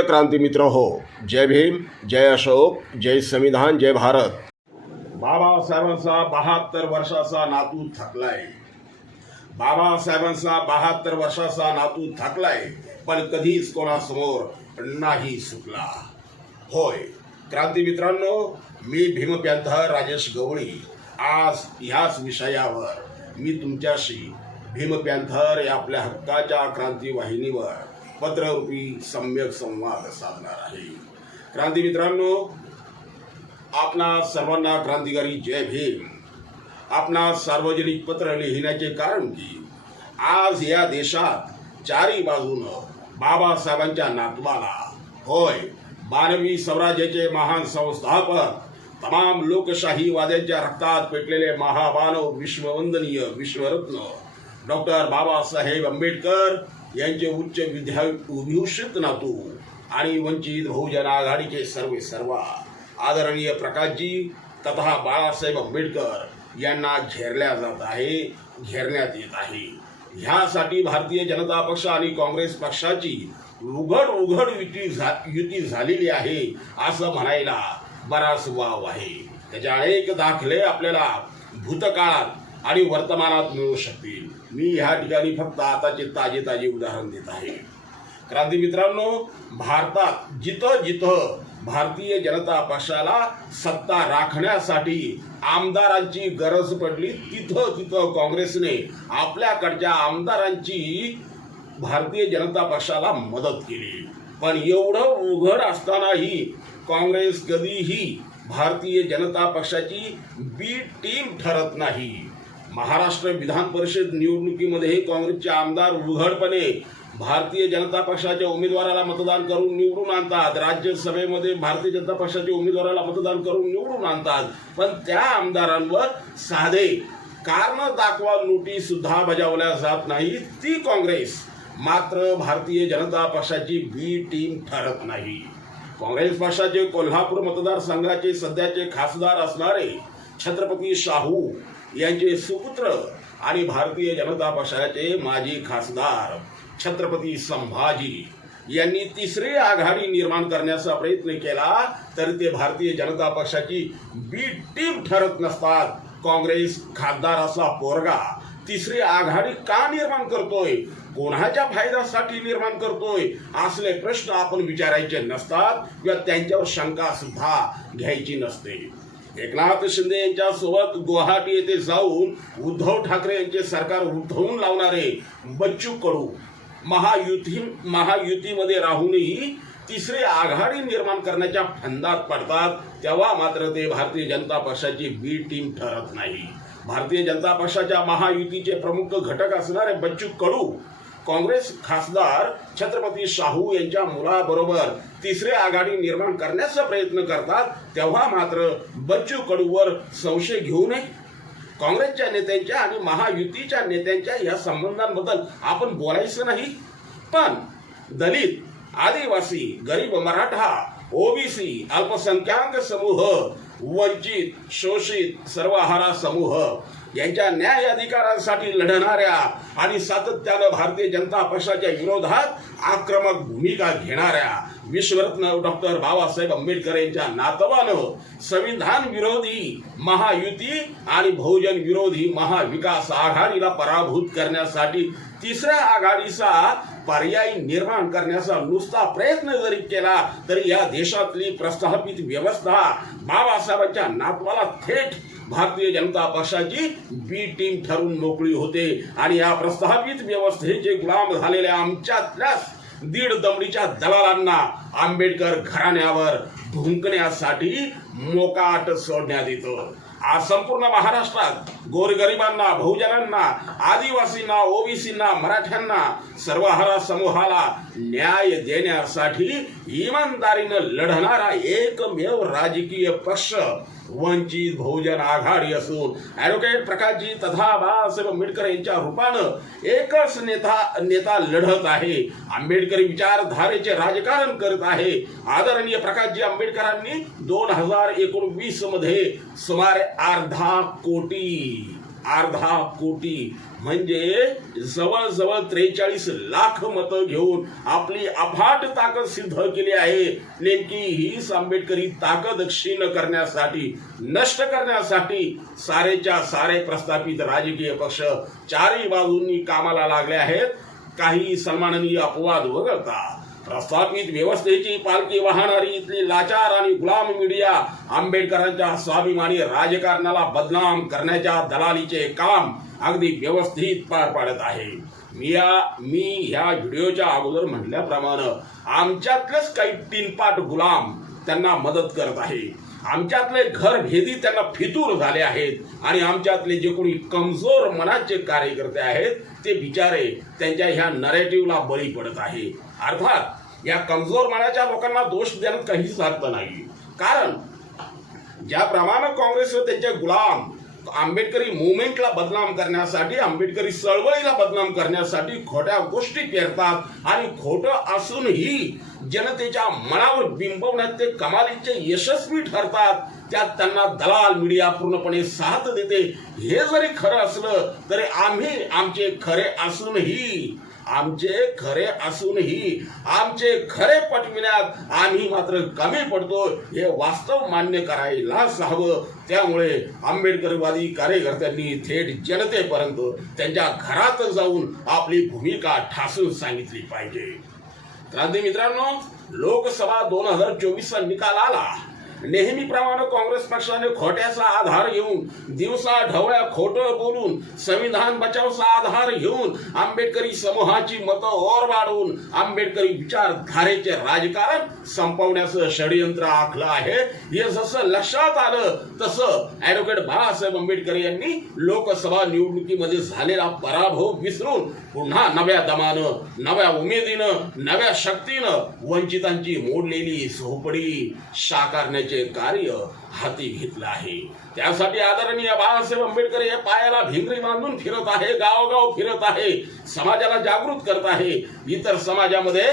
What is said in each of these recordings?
प्रिय क्रांती मित्र हो, जय भीम, जय अशोक, जय संविधान, जय भारत. बाबासाहेबांचा 72 वर्षाचा नातू थकलाय. बाबासाहेबांचा 72 वर्षाचा नातू थकलाय, पण कधीच कोणासमोर नाही सुटला. होय क्रांती मित्रांनो, मी भीमपॅंथर राजेश गवळी. आज ह्याच विषयावर मी तुमच्याशी भीमपॅंथर या आपल्या हक्काच्या क्रांती वाहिनीवर पत्ररूपी सम्यक संवाद साधणार आहे. क्रांती मित्रांनो, आपणा सर्वांना क्रांतिकारी जय भीम. आपणा सार्वजनिक पत्र लिहिण्याचे कारण की आज या देशात चारी बाजूनं बाबासाहेबांच्या नातवाला, होय मानवी स्वराज्याचे महान संस्थापक, तमाम लोकशाहीवाद्यांच्या रक्तात पेटलेले महामानव, विश्ववंदनीय विश्वरत्न डॉक्टर बाबासाहेब आंबेडकर यांचे उच्च विभूषित नातू आणि वंचित बहुजन आघाडीचे सर्वेसर्वा आदरणीय प्रकाशजी तथा बाळासाहेब आंबेडकर यांना घेरण्यात येत आहे. ह्यासाठी भारतीय जनता पक्ष आणि काँग्रेस पक्षाची उघड युती झालेली आहे असं म्हणायला बराच वाव आहे. त्याचे अनेक दाखले आपल्याला भूतकाळात आणि वर्तमानात मिळू शकतील. मी ह्या ठिकाणी फक्त आताचे ताजे उदाहरण देत आहे. क्रांती मित्रांनो, भारतात जिथं भारतीय जनता पक्षाला सत्ता राखण्यासाठी आमदारांची गरज पडली, तिथं काँग्रेसने आपल्याकडच्या आमदारांची भारतीय जनता पक्षाला मदत केली. पण एवढं उघड असतानाही काँग्रेस कधीही भारतीय जनता पक्षाची बी टीम ठरत नाही. महाराष्ट्र विधान परिषद निवडणुकीमध्ये काँग्रेसचे आमदार उघडपणे भारतीय जनता पक्षाच्या उमेदवाराला मतदान करून निवडून आणतात. राज्यसभेमध्ये भारतीय जनता पक्षाच्या उमेदवाराला मतदान करून निवडून आणतात. पण त्या आमदारांवर साधे कारण दाखवा नोटीस सुद्धा बजावल्या जात नाही. ती काँग्रेस मात्र भारतीय जनता पक्षाची बी टीम ठरत नाही. काँग्रेस पक्षाचे कोल्हापूर मतदारसंघाचे सध्याचे खासदार असणारे छत्रपती शाहू यांचे सुपुत्र आणि भारतीय जनता पक्षाचे माजी खासदार छत्रपती संभाजी यांनी तिसरी आघाडी निर्माण करण्याचा प्रयत्न केला, तर ते भारतीय जनता पक्षाची बी टीम ठरत नसतात. काँग्रेस खासदाराचा पोरगा तिसरी आघाडी का निर्माण करतोय, कोणाच्या फायद्यासाठी निर्माण करतोय, असले प्रश्न आपण विचारायचे नसतात किंवा त्यांच्यावर शंका सुद्धा घ्यायची नसते. एकनाथ शिंदे यांच्या सोबत गुवाहाटी येथे जाऊन उद्धव ठाकरे यांचे सरकार उद्धवून लावणारे बच्चू कडू महायुतीमध्ये राहूनही तिसरी आघाडी निर्माण करण्याच्या फंदात पडतात, तेव्हा मात्र ते भारतीय जनता पक्षाची बी टीम ठरत नाही. भारतीय जनता पक्षाच्या महायुतीचे प्रमुख घटक असणारे बच्चू कडू काँग्रेस खासदार छत्रपती शाहू यांच्या मुलाबरोबर तिसरी आघाडी निर्माण करण्याचा प्रयत्न करतात, तेव्हा मात्र बच्चू कडूवर संशय घेऊ नये. काँग्रेसच्या नेत्यांच्या आणि महायुतीच्या नेत्यांच्या या संबंधांबद्दल आपण बोलायचं नाही, पण दलित, आदिवासी, गरीब मराठा, ओबीसी, अल्पसंख्याक समूह, वंचित, शोषित, सर्वहारा समूह यांच्या न्याय अधिकारांसाठी लढणाऱ्या आणि सातत्यानं भारतीय जनता पक्षाच्या विरोधात आक्रमक भूमिका घेणाऱ्या विश्वरत्न डॉक्टर बाबासाहेब आंबेडकर यांच्या नातवानं संविधान विरोधी महायुती आणि बहुजन विरोधी महाविकास आघाडीला पराभूत करण्यासाठी तिसऱ्या आघाडीचा पर्याय निर्माण करण्याचा नुसता प्रयत्न जरी केला तरी या देशातली प्रस्थापित व्यवस्था बाबासाहेबांच्या नातवाला थेट भारतीय जनता पक्षाची बी टीम ठरून मोकळी होते. आणि या प्रस्थापित व्यवस्थेचे गुलाम झालेल्या आमच्यातल्याच दीड दमडीच्या दलालांना आंबेडकर घराण्यावर भुंकण्यासाठी मोकाट सोडण्यात येतं. आज संपूर्ण महाराष्ट्रात गोरगरिबांना, बहुजनांना, आदिवासींना, ओबीसींना, मराठ्यांना, सर्वहारा समूहाला न्याय देण्यासाठी इमानदारीनं लढणारा एकमेव राजकीय पक्ष वंचित बहुजन आघाडी असून ॲडव्होकेट प्रकाशजी तथा बाळासाहेब आंबेडकर यांच्या रूपानं एकच नेता लढत आहे. आंबेडकरी विचारधारेचे राजकारण करत आहे. आदरणीय प्रकाशजी आंबेडकरांनी 2019 मध्ये सुमारे 1.5 कोटी अर्धा कोटी म्हणजे जवळजवळ 43 लाख मतं घेऊन आपली अफाट ताकद सिद्ध केली आहे. नेमकी हीच आंबेडकरी ताकद क्षीण करण्यासाठी, नष्ट करण्यासाठी सारेच्या सारे प्रस्थापित राजकीय पक्ष चारही बाजूंनी कामाला लागले आहेत. काही सन्माननीय अपवाद वगळता प्रस्थापित व्यवस्थेची पालखी वाहणारी इथली लाचार आणि गुलाम मीडिया आंबेडकरांच्या स्वाभिमानी राजकारणाला बदनाम करण्याच्या दलालीचे काम अगदी व्यवस्थित पार पाडत आहे. मी ह्या व्हिडिओच्या अगोदर म्हटल्याप्रमाणे आमच्यातलेच काही तीनपाट गुलाम त्यांना मदत करत आहे. आमच्यातले घरभेदी त्यांना फितूर झाले आहेत आणि आमच्यातले जे कोणी कमजोर मनाचे कार्यकर्ते आहेत ते बिचारे त्यांच्या ह्या नरेटिव्हला बळी पडत आहे. अर्थात या कमजोर मनाच्या लोकांना दोष देण्यात काहीच अर्थ नाही. कारण ज्याप्रमाणे काँग्रेस व त्यांचे गुलाम आंबेडकरी मुवमेंटला बदनाम करण्यासाठी, आंबेडकरी चळवळीला बदनाम करण्यासाठी खोट्या गोष्टी पेरतात आणि खोटं असूनही जनतेच्या मनावर बिंबवण्यात ते कमालीचे यशस्वी ठरतात. त्यात त्यांना दलाल मीडिया पूर्णपणे साथ देते. हे जरी खरं असलं तरी आमचे खरे पटविण्यात आम्ही मात्र कमी पडतो. हे वास्तव मान्य करायलाच हवं. त्यामुळे आंबेडकरवादी कार्यकर्त्यांनी थेट जनतेपर्यंत त्यांच्या घरात जाऊन आपली भूमिका ठासून सांगितली पाहिजे. क्रांती मित्रांनो, लोकसभा 2024चा निकाल आला. नेहमीप्रमाणे काँग्रेस पक्षाने खोट्याचा आधार घेऊन, दिवसा ढवळ्या खोटं बोलून, संविधान बचावचा आधार घेऊन आंबेडकरी समूहाची मतं ओर वाढवून आंबेडकरी विचारधारेचे राजकारण संपवण्याचं षडयंत्र आखलं आहे. हे जसं लक्षात आलं तसं ॲडव्होकेट बाळासाहेब आंबेडकर यांनी लोकसभा निवडणुकीमध्ये झालेला पराभव विसरून पुन्हा नव्या दमानं, नव्या उमेदीनं, नव्या शक्तीनं वंचितांची मोडलेली झोपडी साकारण्याचे कार्य हाती घेतलं आहे. त्यासाठी आदरणीय बाळासाहेब आंबेडकर हे पायाला भिंगरी बांधून फिरत आहे, गावोगाव फिरत आहे, समाजाला जागृत करत आहे, इतर समाजामध्ये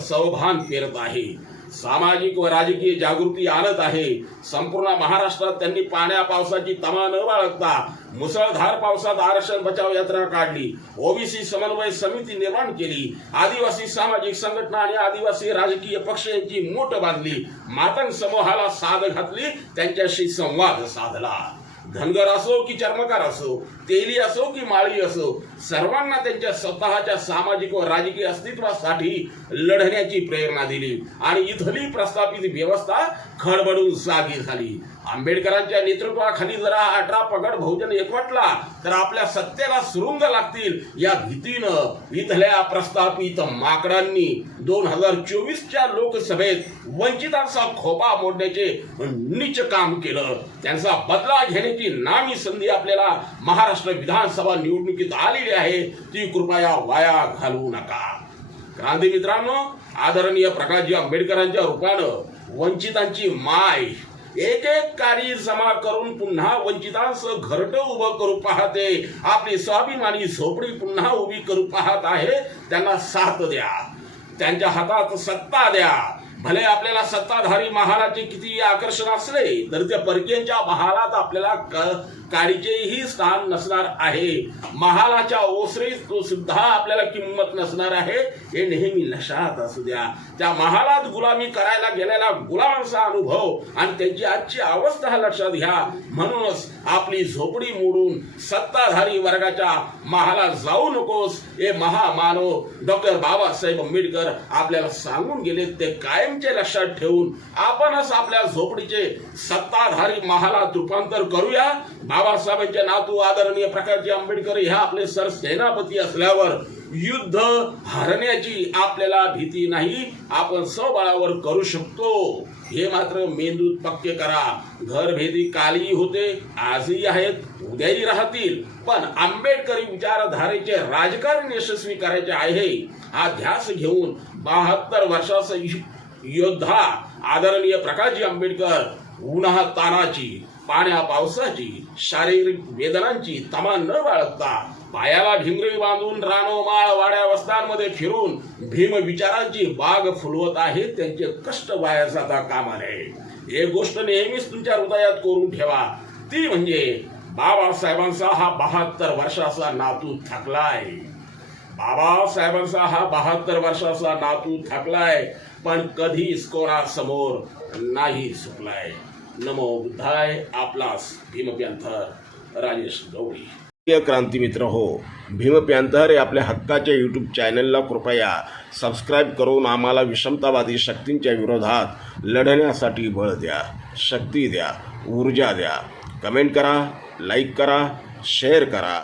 सौभान पेरत आहे, सामाजिक व राजकीय जागृती आणत आहे. संपूर्ण महाराष्ट्रात त्यांनी पाण्या पावसाची तमा न बाळगता मुसळधार पावसात आरक्षण बचाव यात्रा काढली, ओबीसी समन्वय समिती निर्माण केली, आदिवासी सामाजिक संघटना आणि आदिवासी राजकीय पक्ष यांची मूठ बांधली, मातंग समूहाला साद घातली, त्यांच्याशी संवाद साधला. धनगर असो की चर्मकार असो, तेली असो की माळी असो, सर्वांना त्यांच्या स्वतःच्या सामाजिक व राजकीय अस्तित्वासाठी लढण्याची प्रेरणा दिली आणि इथली प्रस्थापित व्यवस्था खडबडून जागी झाली. आंबेडकरांच्या नेतृत्वाखाली जरा 18 पगड बहुजन एकवटला तर आपल्या सत्तेला सुरुंग लागतील या भीतीनं इथल्या प्रस्थापित माकडांनी 2024च्या लोकसभेत वंचितांचा खोपा मोडण्याचे नीच काम केलं. त्यांचा बदला घेण्याची नामी संधी आपल्याला महाराष्ट्र विधानसभा निवडणुकीत आलेली आहे. ती कृपया वाया घालवू नका. क्रांती मित्रांनो, आदरणीय प्रकाशजी आंबेडकरांच्या रूपानं वंचितांची माय एक एक कारी जमा करून पुन्हा वंचितांचं घरटं उभं करू पाहते, आपली स्वाभिमानी झोपडी पुन्हा उभी करू पाहत आहे. त्यांना साथ द्या, त्यांच्या हातात सत्ता द्या. भले आपल्याला सत्ताधारी महालाचे किती आकर्षण असले तर त्या परकीयांच्या महालात आपल्याला काडीचेही स्थान नसणार आहे. महालाच्या ओसरीत सुद्धा आपल्याला किंमत नसणार आहे. हे नेहमी लक्षात असू द्या. त्या महालात गुलामी करायला गेलेला गुलामांचा अनुभव आणि त्यांची आजची अवस्था लक्षात घ्या. म्हणूनच आपली झोपडी मोडून सत्ताधारी वर्गाच्या महालात जाऊ नकोस हे महामानव डॉक्टर बाबासाहेब आंबेडकर आपल्याला सांगून गेले. ते कायमचे लक्षात ठेवून आपणच आपल्या झोपडीचे सत्ताधारी महालात रूपांतर करूया. बाबासाहेबांचे नातू आदरणीय प्रकाशजी आंबेडकर ह्या आपले सरसेनापती असल्यावर युद्ध हरण्याची आपल्याला भीती नाही. आपण स्वबळावर करू शकतो. हे मात्र मेंदूत पक्के करा. घरभेदी कालही होते, आजही आहेत, उद्याही राहतील. पण आंबेडकरी विचारधारेचे राजकारण यशस्वी करायचे आहे हा ध्यास घेऊन 72 वर्षाचा योद्धा आदरणीय प्रकाशजी आंबेडकर उन्हा तानाची, पाण्या पावसाची, शारीरिक वेदनांची तमा न बाळगता पायाला भिंगरी बांधून रानोमाळ वाड्या वस्त्यांमध्ये फिरून भीम विचारांची बाग फुलवत आहेत. त्यांचे कष्ट वाया जाता कामा नये. एक गोष्ट नेहमीच तुमच्या हृदयात कोरून ठेवा, ती म्हणजे बाबासाहेबांचा हा 72 वर्षाचा नातू थकलाय. बाबासाहेबांचा हा 72 वर्षाचा नातू थकलाय, पण कधीच कोणासमोर नाही झुकलाय. नमो बुद्धाय. आपलाच भीमप्यांथर राजेश गवळी. क्रांती मित्र हो, भीमप्यांथर या आपल्या हक्काच्या यूट्यूब चॅनलला कृपया सबस्क्राईब करून आम्हाला विषमतावादी शक्तींच्या विरोधात लढण्यासाठी बळ द्या, शक्ती द्या, ऊर्जा द्या. कमेंट करा, लाईक करा, शेअर करा.